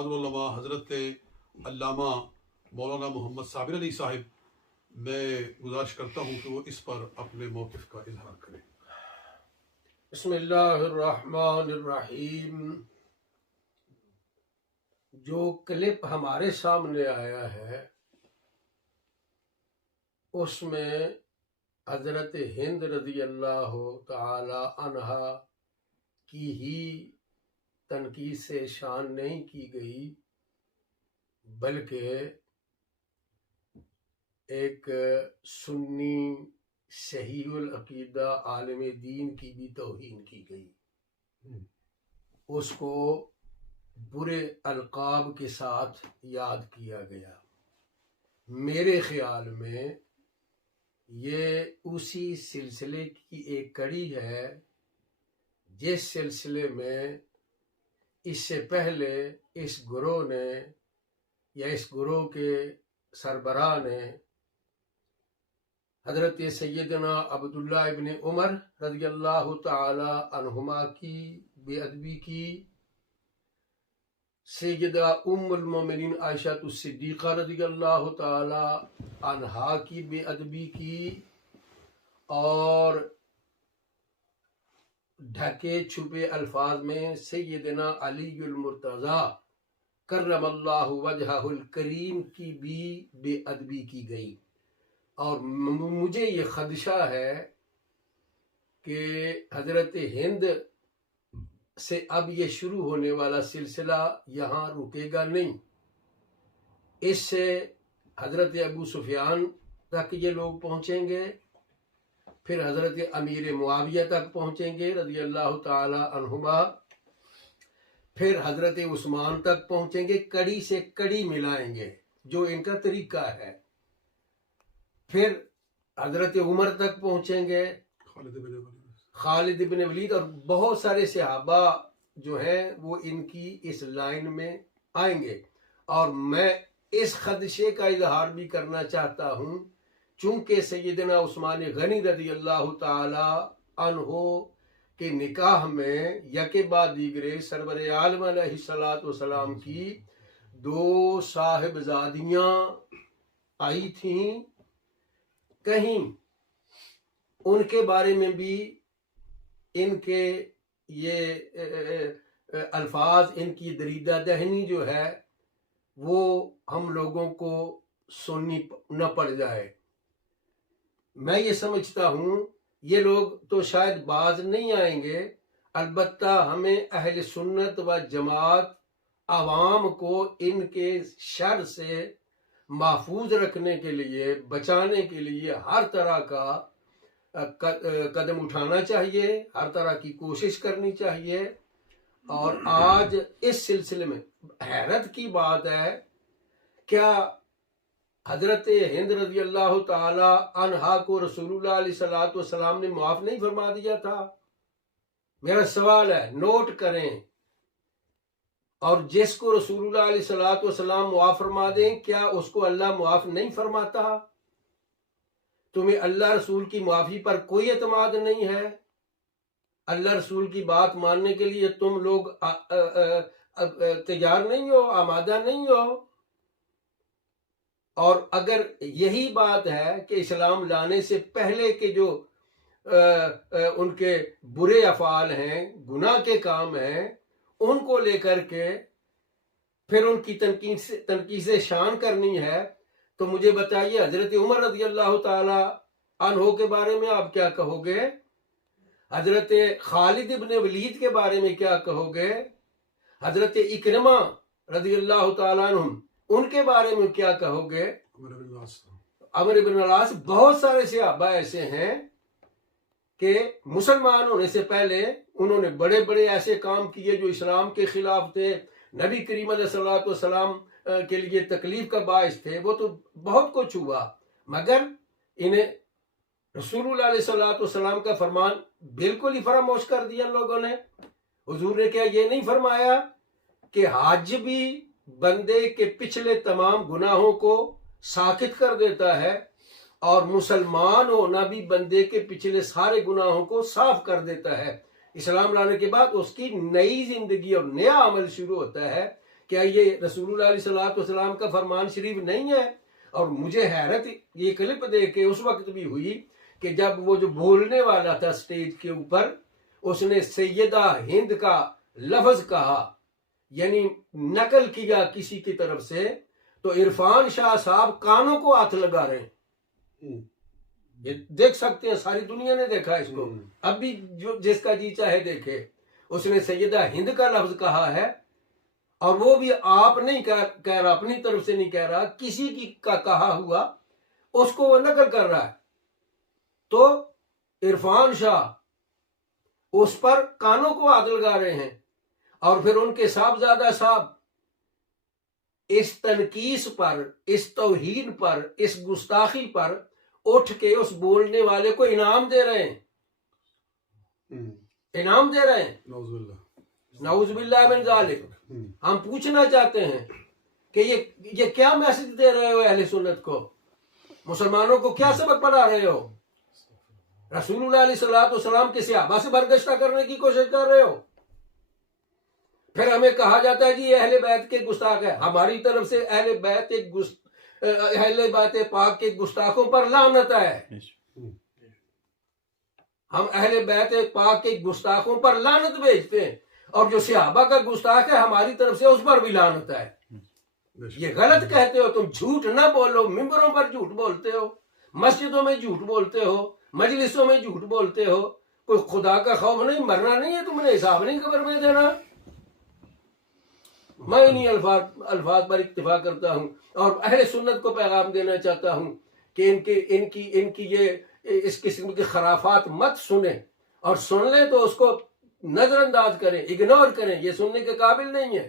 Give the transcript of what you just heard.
اساتذہ حضرت علامہ مولانا محمد صابر علی صاحب، میں گزارش کرتا ہوں کہ وہ اس پر اپنے موقف کا اظہار کریں۔ بسم اللہ الرحمن الرحیم۔ جو کلپ ہمارے سامنے آیا ہے اس میں حضرت ہند رضی اللہ تعالی عنہا کی ہی تنقید سے شان نہیں کی گئی، بلکہ ایک سنی صحیح العقیدہ عالم دین کی بھی توہین کی گئی، اس کو برے القاب کے ساتھ یاد کیا گیا۔ میرے خیال میں یہ اسی سلسلے کی ایک کڑی ہے جس سلسلے میں اس سے پہلے اس گروہ نے یا اس گروہ کے سربراہ نے حضرت سیدنا عبداللہ ابن عمر رضی اللہ تعالی عنہما کی بے ادبی کی، سیدہ ام المومنین عائشہ الصدیقہ رضی اللہ تعالی عنہا کی بے ادبی کی، اور ڈھکے چھپے الفاظ میں سیدنا علی المرتضی کرم اللہ وجہہ الکریم کی بھی بے ادبی کی گئی۔ اور مجھے یہ خدشہ ہے کہ حضرت ہند سے اب یہ شروع ہونے والا سلسلہ یہاں رکے گا نہیں، اس سے حضرت ابو سفیان تک یہ لوگ پہنچیں گے، پھر حضرت امیر معاویہ تک پہنچیں گے رضی اللہ تعالی عنہما، پھر حضرت عثمان تک پہنچیں گے، کڑی سے کڑی ملائیں گے جو ان کا طریقہ ہے، پھر حضرت عمر تک پہنچیں گے، خالد بن ولید، اور بہت سارے صحابہ جو ہیں وہ ان کی اس لائن میں آئیں گے۔ اور میں اس خدشے کا اظہار بھی کرنا چاہتا ہوں، چونکہ سیدنا عثمان غنی رضی اللہ تعالی عنہ کے نکاح میں یکے بعد دیگرے سرور عالم علیہ السلام کی دو صاحبزادیاں آئی تھیں، کہیں ان کے بارے میں بھی ان کے یہ الفاظ، ان کی دریدہ دہنی جو ہے وہ ہم لوگوں کو سننی نہ پڑ جائے۔ میں یہ سمجھتا ہوں یہ لوگ تو شاید باز نہیں آئیں گے، البتہ ہمیں اہل سنت و جماعت عوام کو ان کے شر سے محفوظ رکھنے کے لیے، بچانے کے لیے ہر طرح کا قدم اٹھانا چاہیے، ہر طرح کی کوشش کرنی چاہیے۔ اور آج اس سلسلے میں حیرت کی بات ہے، کیا حضرت ہند رضی اللہ تعالی عنہا کو رسول اللہ علیہ السلام نے معاف نہیں فرما دیا تھا؟ میرا سوال ہے، نوٹ کریں۔ اور جس کو رسول اللہ علیہ السلام معاف فرما دیں، کیا اس کو اللہ معاف نہیں فرماتا؟ تمہیں اللہ رسول کی معافی پر کوئی اعتماد نہیں ہے؟ اللہ رسول کی بات ماننے کے لیے تم لوگ تیار نہیں ہو، آمادہ نہیں ہو؟ اور اگر یہی بات ہے کہ اسلام لانے سے پہلے کے جو ان کے برے افعال ہیں، گناہ کے کام ہیں، ان کو لے کر کے پھر ان کی تنقید سے شان کرنی ہے، تو مجھے بتائیے حضرت عمر رضی اللہ تعالی عنہ کے بارے میں آپ کیا کہو گے؟ حضرت خالد ابن ولید کے بارے میں کیا کہو گے؟ حضرت اکرمہ رضی اللہ تعالی عنہ ان کے بارے میں کیا کہو گے؟ عمر بن العاص، بہت سارے صحابہ ایسے ہیں کہ مسلمان ہونے سے پہلے انہوں نے بڑے بڑے ایسے کام کیے جو اسلام کے خلاف تھے، نبی کریم علیہ السلام کے لیے تکلیف کا باعث تھے، وہ تو بہت کچھ ہوا، مگر انہیں رسول اللہ علیہ السلام کا فرمان بالکل ہی فراموش کر دیا ان لوگوں نے۔ حضور نے کیا یہ نہیں فرمایا کہ حج بھی بندے کے پچھلے تمام گناہوں کو ساکت کر دیتا ہے، اور مسلمان ہونا بھی بندے کے پچھلے سارے گناہوں کو صاف کر دیتا ہے؟ اسلام لانے کے بعد اس کی نئی زندگی اور نیا عمل شروع ہوتا ہے۔ کیا یہ رسول اللہ علیہ السلام کا فرمان شریف نہیں ہے؟ اور مجھے حیرت یہ کلپ دیکھ کے اس وقت بھی ہوئی کہ جب وہ جو بولنے والا تھا سٹیج کے اوپر، اس نے سیدہ ہند کا لفظ کہا، یعنی نقل کیا کسی کی طرف سے، تو عرفان شاہ صاحب کانوں کو ہاتھ لگا رہے ہیں۔ یہ دیکھ سکتے ہیں، ساری دنیا نے دیکھا اس کو، اب بھی جو جس کا جی چاہے دیکھے۔ اس نے سیدہ ہند کا لفظ کہا ہے، اور وہ بھی آپ نہیں کہہ رہا، اپنی طرف سے نہیں کہہ رہا، کسی کی کا کہا ہوا اس کو وہ نقل کر رہا ہے۔ تو عرفان شاہ اس پر کانوں کو ہاتھ لگا رہے ہیں، اور پھر ان کے صاحبزادہ صاحب اس تنقیص پر، اس توہین پر، اس گستاخی پر اٹھ کے اس بولنے والے کو انعام دے رہے ہیں، انعام دے رہے ہیں۔ نعوذ باللہ من ذالک۔ ہم پوچھنا چاہتے ہیں کہ یہ کیا میسج دے رہے ہو اہل سنت کو؟ مسلمانوں کو کیا سبق پڑھا رہے ہو؟ رسول اللہ علیہ السلام کے صحابہ سے برگشتہ کرنے کی کوشش کر رہے ہو۔ پھر ہمیں کہا جاتا ہے جی اہل بیت کے گستاخ ہے۔ ہماری طرف سے اہل بیت پاک کے گستاخوں پر لعنت ہے۔ ہم اہل بیت پاک کے گستاخوں پر لعنت بھیجتے ہیں، اور جو صحابہ کا گستاخ ہے ہماری طرف سے اس پر بھی لعنت ہے۔ یہ غلط کہتے ہو تم، جھوٹ نہ بولو، ممبروں پر جھوٹ بولتے ہو، مسجدوں میں جھوٹ بولتے ہو، مجلسوں میں جھوٹ بولتے ہو۔ کوئی خدا کا خوف نہیں، مرنا نہیں ہے تم نے، حساب نہیں قبر میں دینا۔ میں انہی الفاظ پر اکتفا کرتا ہوں، اور اہل سنت کو پیغام دینا چاہتا ہوں کہ ان کی یہ اس قسم کی خرافات مت سنیں، اور سن لیں تو اس کو نظر انداز کریں، اگنور کریں، یہ سننے کے قابل نہیں ہے۔